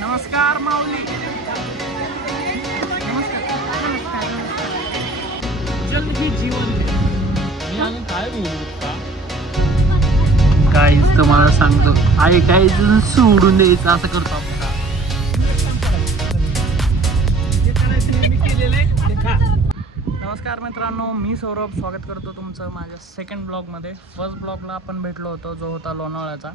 नमस्कार माऊली. जल ही जीवन आहे. काहीच तुम्हाला सांगतो आई काहीच सोडून द्यायचं असं करतो आपण. नमस्कार मित्रांनो, मी सौरभ स्वागत करतो तुमचं माझ्या सेकंड ब्लॉगमध्ये. फर्स्ट ब्लॉगला आपण भेटलो होतो जो होता लोणावळ्याचा.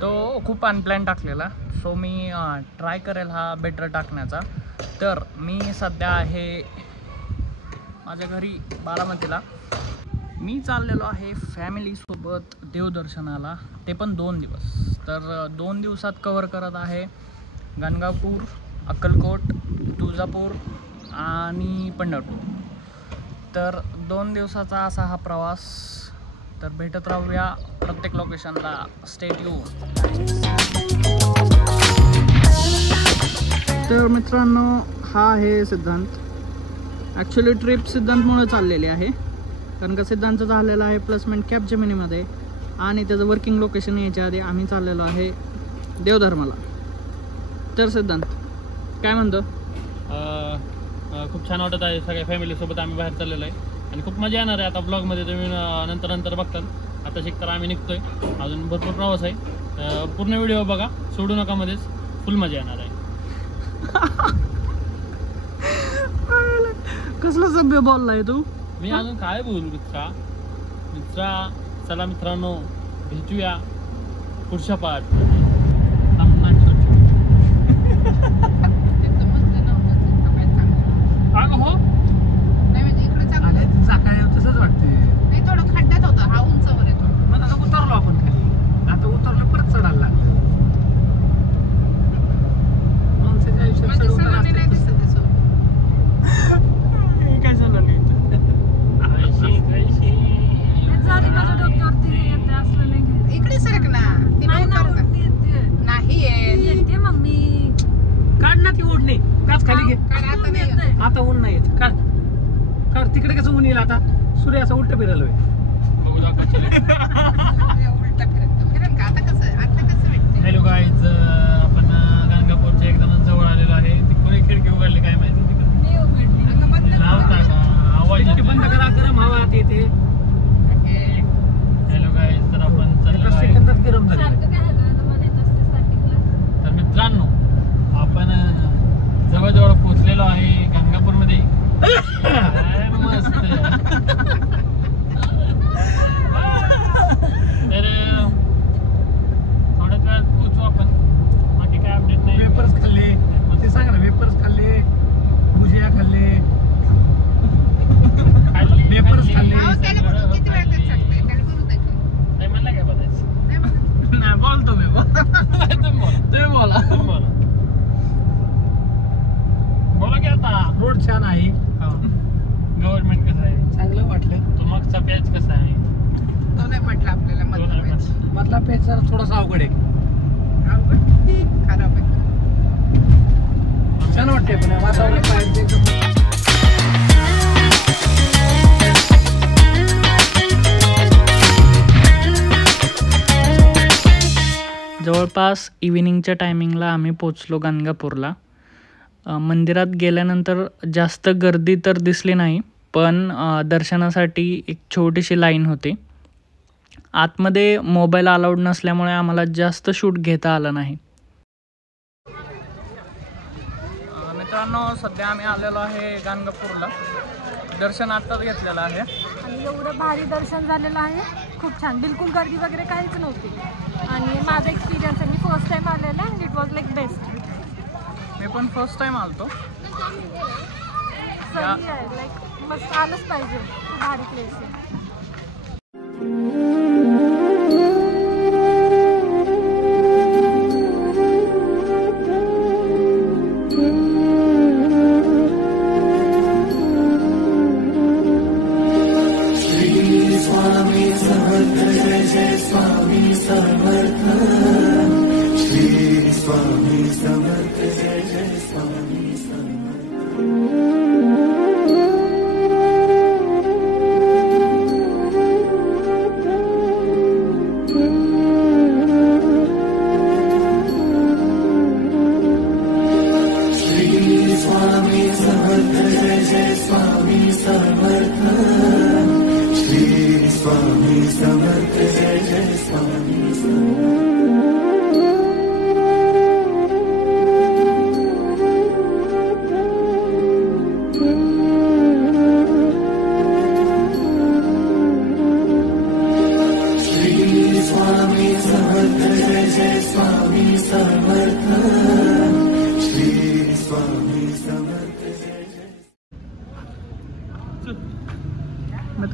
तो खूप अनप्लॅन टाकलेला, सो मी ट्राय करेल हा बेटर टाकण्याचा. तर मी सध्या आहे माझ्या घरी बारामतीला. मी चाललेलो आहे फॅमिलीसोबत देवदर्शनाला, ते पण 2 दिवस. तर 2 दिवसात कवर करत आहे गाणगापूर, अक्कलकोट, तुळजापूर आणि पंढरपूर. तर 2 दिवसाचा असा हा प्रवास. तर भेटत राहूया प्रत्येक लोकेशनला. Stay tune. तर मित्रांनो, हा आहे सिद्धांत. ॲक्च्युली ट्रिप सिद्धांतमुळे चाललेली आहे, कारण का सिद्धांत झालेला आहे प्लेसमेंट कॅपजेमिनीमध्ये आणि त्याचं वर्किंग लोकेशन यायच्या आधी आम्ही चाललेलो आहे देवधर्माला. तर सिद्धांत काय म्हणतो? खूप छान वाटत आहे. सगळ्या फॅमिलीसोबत आम्ही बाहेर चाललेलो आहे आणि खूप मजा येणार आहे. आता ब्लॉगमध्ये तुम्ही नंतर बघताल. आता शिकता आम्ही निघतोय, अजून भरपूर प्रवास आहे. पूर्ण व्हिडिओ बघा, सोडू नका मध्येच, फुल मजा येणार आहे. कसला सभ्य बोललाय तू? मी अजून काय बोलू मित्रा. चला मित्रांनो, भेटूया पुढच्या पार्ट. हो नाही म्हणजे इकडे चांगलं सकाळी तसंच वाटते. नाही थोडं खड्ड्यात होतं, हा उंचावर येतो. मग आता उतरलो आपण खाली. आता उतरलो परत चढायला लागलो. माणसाच्या आयुष्यात चढ उतार असते. काय झालं नाही इकडे सरक ना. नाही येते मम्मी. काढ ना ती ओढणी. काच खाली घे. आता ऊन नाही येत. काढ काढ. तिकडे कसं ऊन येईल आता? सूर्य असं उलट फिरलोय. हॅलो गाईज, आपण गाणगापूरच्या एकदम जवळ आलेलो आहे. ती कोणी खिडकी उघडली काय माहिती. तिकडे आवाज बंद करा, गरम हवा आत येते. हॅलो गाईज, तर आपण सेकंदात गरम झालं. तर मित्रांनो, आपण जवळजवळ पोहोचलेलो आहे गाणगापूरमध्ये. मस्त. तर थोड्याच वेळात पोहोचू आपण. बाकी काय अपडेट नाही. वेपर्स खाल्ले ते सांग ना. वेपर्स खाल्ले, भुजिया खाल्ले, वेपर्स खाल्ले. नाही म्हणलं काय बतायचं. नाही बोलतो मी. तुम्ही बोला. बोला की आता. रोड छान आहे. गव्हर्नमेंट कसं आहे? चांगलं वाटलं. तो मागचा पॅच कसा आहे? तो नाही म्हटलं आपल्याला. मधला पेज जरा थोडासा अवघड आहे. खराब आहे. छान वाटते पण वातावरण पाहिजे. जवळपास इव्हिनिंगच्या टायमिंगला आम्ही पोचलो गाणगापूरला. मंदिरात गेल्यानंतर जास्त गर्दी तर दिसली नाही, पण दर्शनासाठी एक छोटीशी लाईन होती. आतमध्ये मोबाईल अलाउड नसल्यामुळे आम्हाला जास्त शूट घेता आलं नाही. मित्रांनो, सध्या आम्ही आलेलो आहे गाणगापूरला. दर्शन आत्ताच घेतलेलं आहे आणि एवढं भारी दर्शन झालेलं आहे. खूप छान. बिलकुल गर्दी वगैरे काहीच नव्हती. आणि माझा एक्सपिरियन्स आहे. मी फर्स्ट टाईम आलेला and it was like best. मी पण फर्स्ट टाइम आलतो. सही आहे. लाईक मस्त आलंच पाहिजे. खूप भारी प्लेस आहे.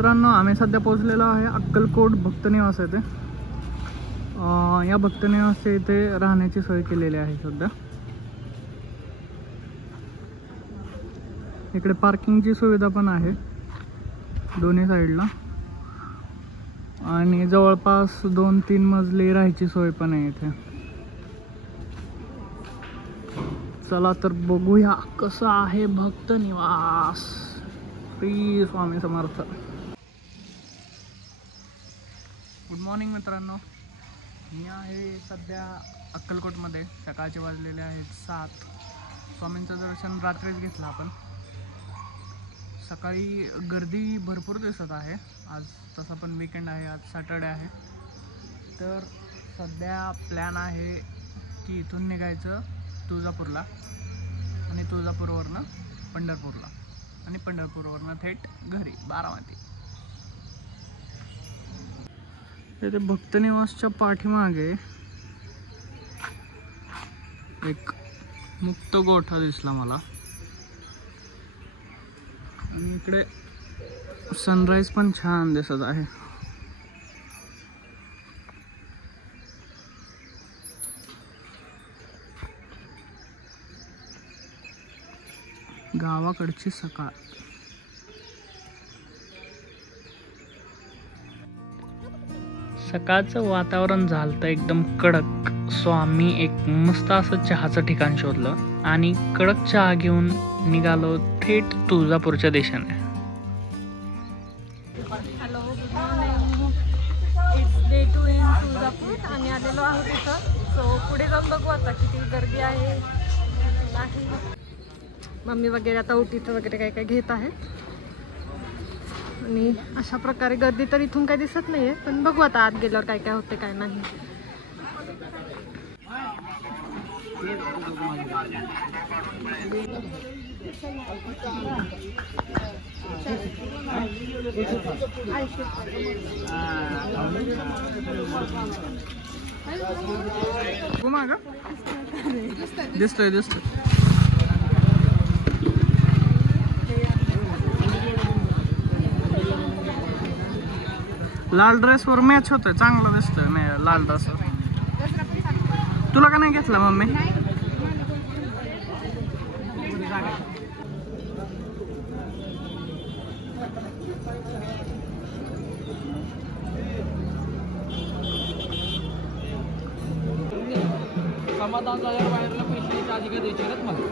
मित्रांनो, आम्ही सध्या पोहोचलेलो आहे अक्कलकोट भक्तनिवास येथे. या भक्तनिवासच्या इथे राहण्याची सोय केलेली आहे सध्या. इकडे पार्किंगची सुविधा पण आहे दोन्ही साईडला आणि जवळपास 2-3 मजली राहायची सोय पण आहे इथे. चला तर बघूया कसं आहे भक्तनिवास. श्री स्वामी समर्थ. गुड मॉर्निंग मित्रांनो, मी आहे सध्या अक्कलकोटमध्ये. सकाळचे वाजलेले आहेत 7. स्वामींचं दर्शन रात्रीच घेतलं आपण. सकाळी गर्दी भरपूर दिसत आहे. आज तसा पण वीकेंड आहे, आज सॅटर्डे आहे. तर सध्या प्लॅन आहे की इथून निघायचं तुळजापूरला आणि तुळजापूरवरनं पंढरपूरला आणि पंढरपूरवरनं थेट घरी बारामती. इथे भक्तनिवासच्या पाठीमागे एक मुक्त गोठा दिसला मला आणि इकडे सनराईज पण छान दिसत आहे. गावाकडची सकाळ. सकाळचं वातावरण झालं एकदम कडक. सो आम्ही एक मस्त असं चहाचं ठिकाण शोधलं आणि कडक चहा घेऊन निघालो थेट तुळजापूरच्या दिशेने. Hello, good morning. It's day 2 in Tuljapur. आम्ही आलेलो आहोत इथं. सो पुढे जाऊन बघू आता किती गर्दी आहे नाही. मम्मी वगैरे आता ओटीचं वगैरे काय काय घेत आहेत आणि अशा प्रकारे गर्दी तर इथून काही दिसत नाही आहे, पण बघू आता आत गेल्यावर काय काय होते काय नाही. दिसतोय लाल ड्रेसवर मॅच होतोय. चांगला दिसतोय लाल ड्रेसवर. तुला का नाही घेतला मम्मी? समाधान झाल्यावर बाहेरला पैसे आधी काय द्यायचे ना मला.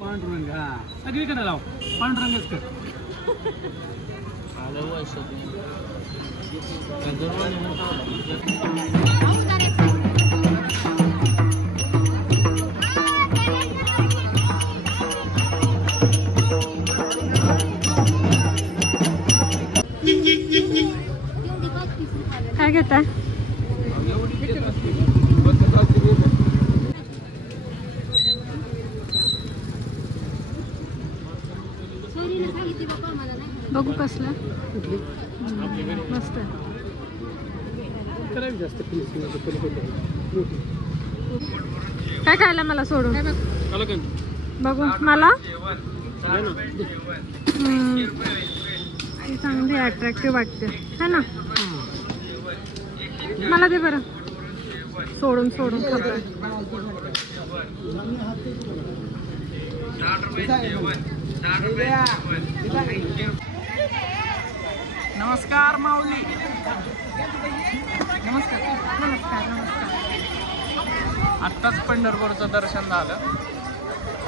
पांढरंग अगदी का लाव पांढरंगच कर. काय घेताय? बघू कसलं मस्त. काय खायला मला सोडून बघू. मला चांगली अट्रॅक्टिव्ह वाटते है ना. मला दे बरं. सोडून खातो. नमस्कार माऊली. नमस्कार. आत्ताच पंढरपूरचं दर्शन झालं.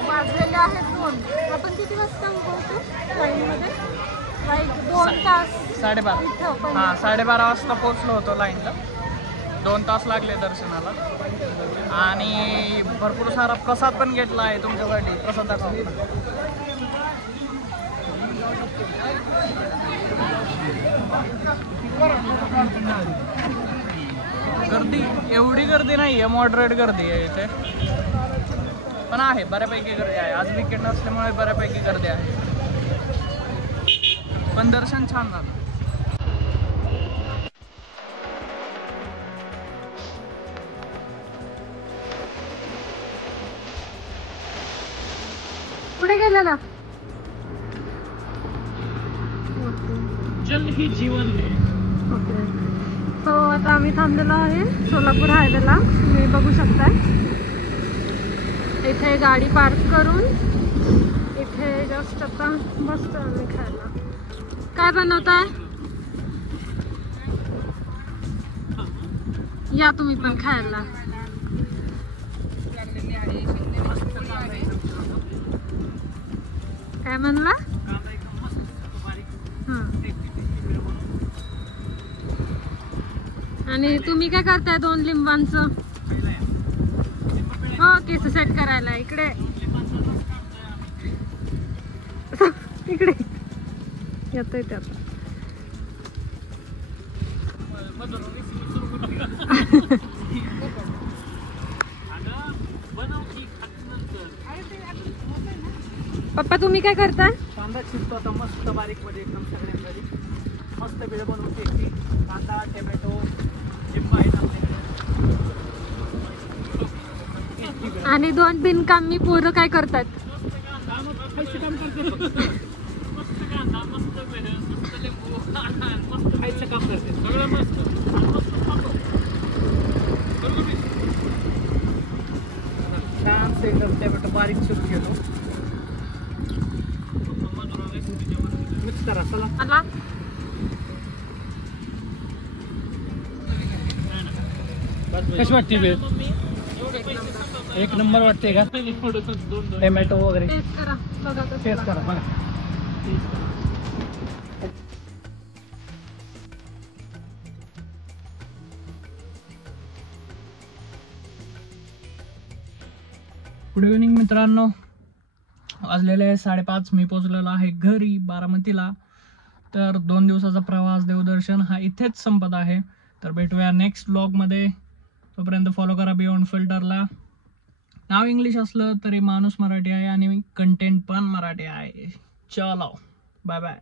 वाजलेले आहेत 2. आपण किती वाजता उभवतो लाईनमध्ये? लाईक 2 तास 12:30. इथं पण. हां 12:30 वाजता पोचलो होतो लाईनला. 2 तास लागले दर्शनाला. आणि भरपूर सारा प्रसाद पण घेतला आहे तुमच्यासाठी. प्रसाद दाखवतो. गर्दी एवढी गर्दी नाही आहे, मॉडरेट गर्दी आहे इथे, पण आहे बऱ्यापैकी गर्दी आहे. आज वीकेंड असल्यामुळे बऱ्यापैकी गर्दी आहे, पण दर्शन छान झालं. पुढे गेलेला जल ही जीवन है. ओके. सो आता आम्ही थांबलेलो आहे सोलापूर हायवेला. तुम्ही बघू शकताय इथे गाडी पार्क करून इथे जस्ट आता बसतो आम्ही खायला. काय बनवताय? या तुम्ही पण खायला. काय म्हणला? आणि तुम्ही काय करताय? 2 लिंबांचं. हो केस सेट करायला इकडे इकडे येतोय ते आता. पप्पा तुम्ही काय करताय? कांदा चिरतो आता मस्त बारीक मध्ये एकदम सगळ्यांमध्ये. मस्त वेळ बनवते की कांदा टोमॅटो लिंबू आहे आपल्याकडे. आणि 2 बिनकामी पोरं काय करतात? खायचं काम करते. मस्त कांदा मस्त वेळ मस्त लिंबू मस्त खायचं काम करते. सगळं मस्त छान से एकदम टोमॅटो बारीक चिरून घेतो. मिक्स करा चला. आला कशी वाटते वेळ? एक नंबर वाटते का? टोमॅटो वगैरे टेस्ट करा बघा कसं टेस्ट करा बघा. गुड इव्हनिंग मित्रांनो. वाजलेले आहे 5:30. मी पोचलेलो आहे घरी बारामतीला. तर 2 दिवसाचा प्रवास देवदर्शन हा इथेच संपत आहे. तर भेटूया नेक्स्ट ब्लॉगमध्ये. तोपर्यंत फॉलो करा बियॉन्ड फिल्टरला. नाव इंग्लिश असलं तरी माणूस मराठी आहे आणि कंटेंट पण मराठी आहे. चलो बाय बाय.